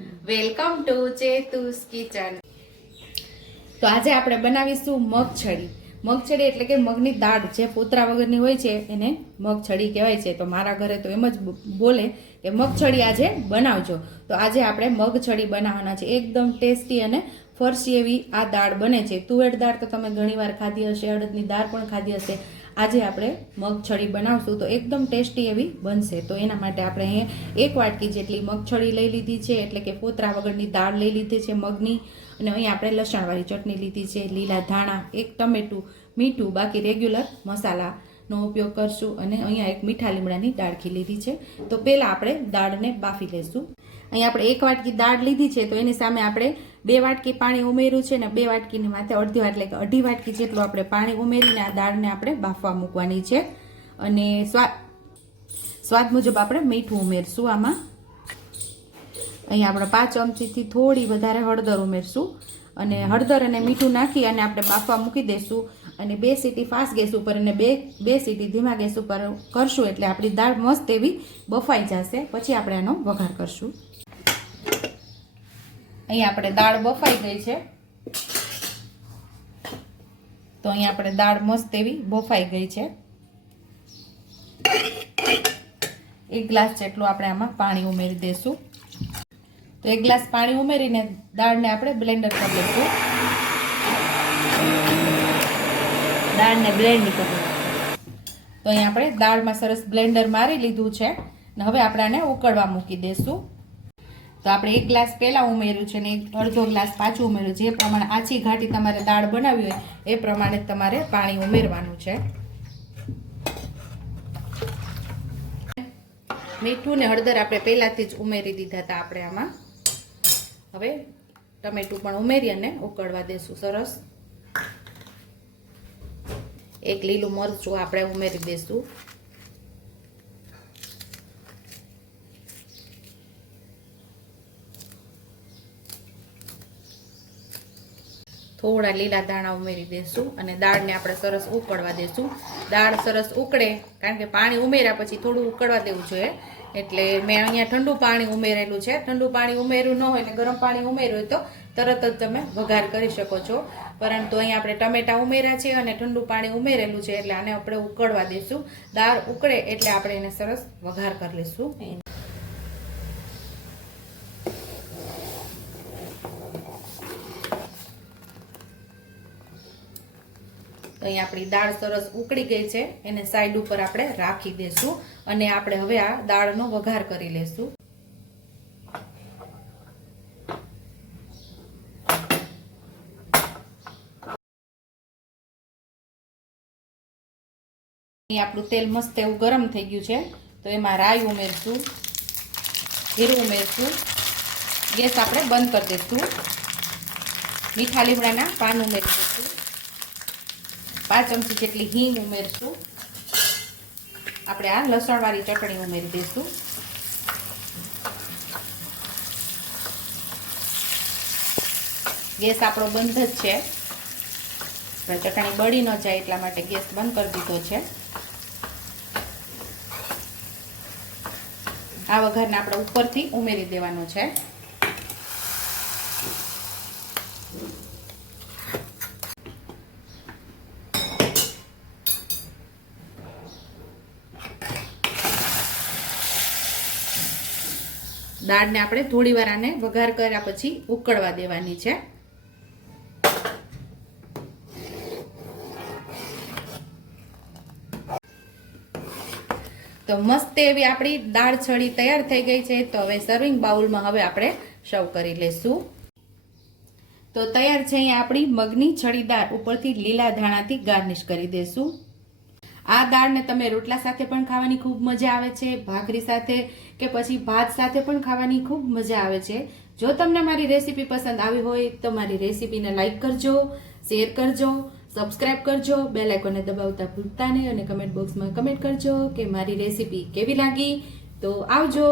Welcome to ચેતુસ kitchen. તો આજે આપણે બનાવીશું મગછડી. મગછડી એટલે કે મગની દાળ જે પોતરા વગરની હોય છે, એને મગછડી કહેવાય છે. તો મારા ઘરે તો એમ જ બોલે કે મગછડી આજે બનાવજો. તો આજે આપણે મગછડી બનાવવાના છે. એકદમ ટેસ્ટી અને ફરસી એવી આ દાળ બને છે. તુવેર દાળ તો તમે ઘણીવાર ખાધી હશે, અડદની દાળ પણ ખાધી હશે. આજે આપણે મગછડી બનાવશું તો એકદમ ટેસ્ટી એવી બનશે. તો એના માટે આપણે અહીંયા એક વાટકી જેટલી મગછડી લઈ લીધી છે, એટલે કે પોતરા વગરની દાળ લઈ લીધી છે મગની. અને અહીંયા આપણે લસણવાળી ચટણી લીધી છે, લીલા ધાણા, એક ટમેટું, મીઠું, બાકી રેગ્યુલર મસાલાનો ઉપયોગ કરશું. અને અહીંયા એક મીઠા લીમડાની દાળખી લીધી છે. તો પહેલાં આપણે દાળને બાફી લઈશું અહીંયા આપણે એક વાટકી દાળ લીધી છે, તો એની સામે આપણે બે વાટકી પાણી ઉમેર્યું છે ને બે વાટકીની માથે અડધી વાટ, એટલે કે અઢી વાટકી જેટલું આપણે પાણી ઉમેરીને આ દાળને આપણે બાફવા મૂકવાની છે. અને સ્વાદ સ્વાદ મુજબ આપણે મીઠું ઉમેરશું આમાં. અહીંયા આપણે પાંચ ચમચીથી થોડી વધારે હળદર ઉમેરશું. અને હળદર અને મીઠું નાખી અને આપણે બાફવા મૂકી દઈશું અને બે સીટી ફાસ્ટ ગેસ ઉપર અને બે બે સીટી ધીમા ગેસ ઉપર કરશું એટલે આપણી દાળ મસ્ત એવી બફાઈ જશે. પછી આપણે એનો વઘાર કરશું. અહીંયા આપણે દાળ બફાઈ ગઈ છે. તો અહીંયા આપણે દાળ મસ્ત એવી બફાઈ ગઈ છે. એક ગ્લાસ જેટલું આપણે આમાં પાણી ઉમેરી દઈશું તો એક ગ્લાસ પાણી ઉમેરીને દાળને આપણે બ્લેન્ડર કરી દઈશું દાળને બ્લેન્ડ કરી તો અહીંયા આપણે દાળમાં સરસ બ્લેન્ડર મારી લીધું છે. ને હવે આપણે આને ઉકળવા મૂકી દઈશું તો આપણે એક ગ્લાસ પહેલાં ઉમેર્યું છે ને અડધો ગ્લાસ પાછું ઉમેર્યું જે પ્રમાણે આછી ઘાટી તમારે દાળ બનાવી હોય, એ પ્રમાણે તમારે પાણી ઉમેરવાનું છે. મીઠું ને હળદર આપણે પહેલાંથી જ ઉમેરી દીધા હતા આપણે આમાં. હવે ટમેટું પણ ઉમેરી અને ઉકળવા દેશું સરસ. એક લીલું મરચું આપણે ઉમેરી દઈશું થોડા લીલા દાણા ઉમેરી દઈશું અને દાળને આપણે સરસ ઉકળવા દઈશું દાળ સરસ ઉકળે, કારણ કે પાણી ઉમેર્યા પછી થોડું ઉકળવા દેવું જોઈએ. એટલે મેં અહીંયા ઠંડુ પાણી ઉમેરેલું છે. ઠંડુ પાણી ઉમેર્યું ન હોય ને ગરમ પાણી ઉમેર્યું તો તરત જ તમે વઘાર કરી શકો છો. પરંતુ અહીંયા આપણે ટમેટા ઉમેર્યા છે અને ઠંડુ પાણી ઉમેરેલું છે એટલે આને આપણે ઉકળવા દઈશું દાળ ઉકળે એટલે આપણે એને સરસ વઘાર કરી લઈશું અહીં આપણી દાળ સરસ ઉકળી ગઈ છે, એને સાઈડ ઉપર આપણે રાખી દેશું અને આપણે હવે આ દાળનો વઘાર કરી લેશું. આપણું તેલ મસ્ત એવું ગરમ થઈ ગયું છે, તો એમાં રાઈ ઉમેરશું, જીરું ઉમેરશું, ગેસ આપણે બંધ કરી દઈશું મીઠા લીમડાના પાન ઉમેરી દઈશું પાંચ ચમચી જેટલી હિંગ ઉમેરશું. આપણે આ લસણવાળી ચટણી ઉમેરી દઈશું. ગેસ આપણો બંધ જ છે. ચટણી બળી ન જાય એટલા માટે ગેસ બંધ કરી દીધો છે. આ વઘારને આપણે ઉપરથી ઉમેરી દેવાનો છે. દાળને આપણે થોડી વાર આને વઘાર કર્યા પછી ઉકળવા દેવાની છે. તો મસ્ત એવી આપણી દાળ છડી તૈયાર થઈ ગઈ છે. તો હવે સર્વિંગ બાઉલમાં હવે આપણે સર્વ કરી લઈશું તો તૈયાર છે અહીંયા આપણી મગની છડી દાળ. ઉપરથી લીલા ધાણાથી ગાર્નિશ કરી દઈશું આ દાળને તમે રોટલા સાથે પણ ખાવાની ખૂબ મજા આવે છે, ભાખરી સાથે કે પછી ભાત સાથે પણ ખાવાની ખૂબ મજા આવે છે. જો તમને મારી રેસીપી પસંદ આવી હોય તો મારી રેસીપીને લાઇક કરજો, શેર કરજો, સબસ્ક્રાઇબ કરજો બે લાઇકોને દબાવતા ભૂલતા નહીં અને કમેન્ટ બોક્સમાં કમેન્ટ કરજો કે મારી રેસીપી કેવી લાગી. તો આવજો.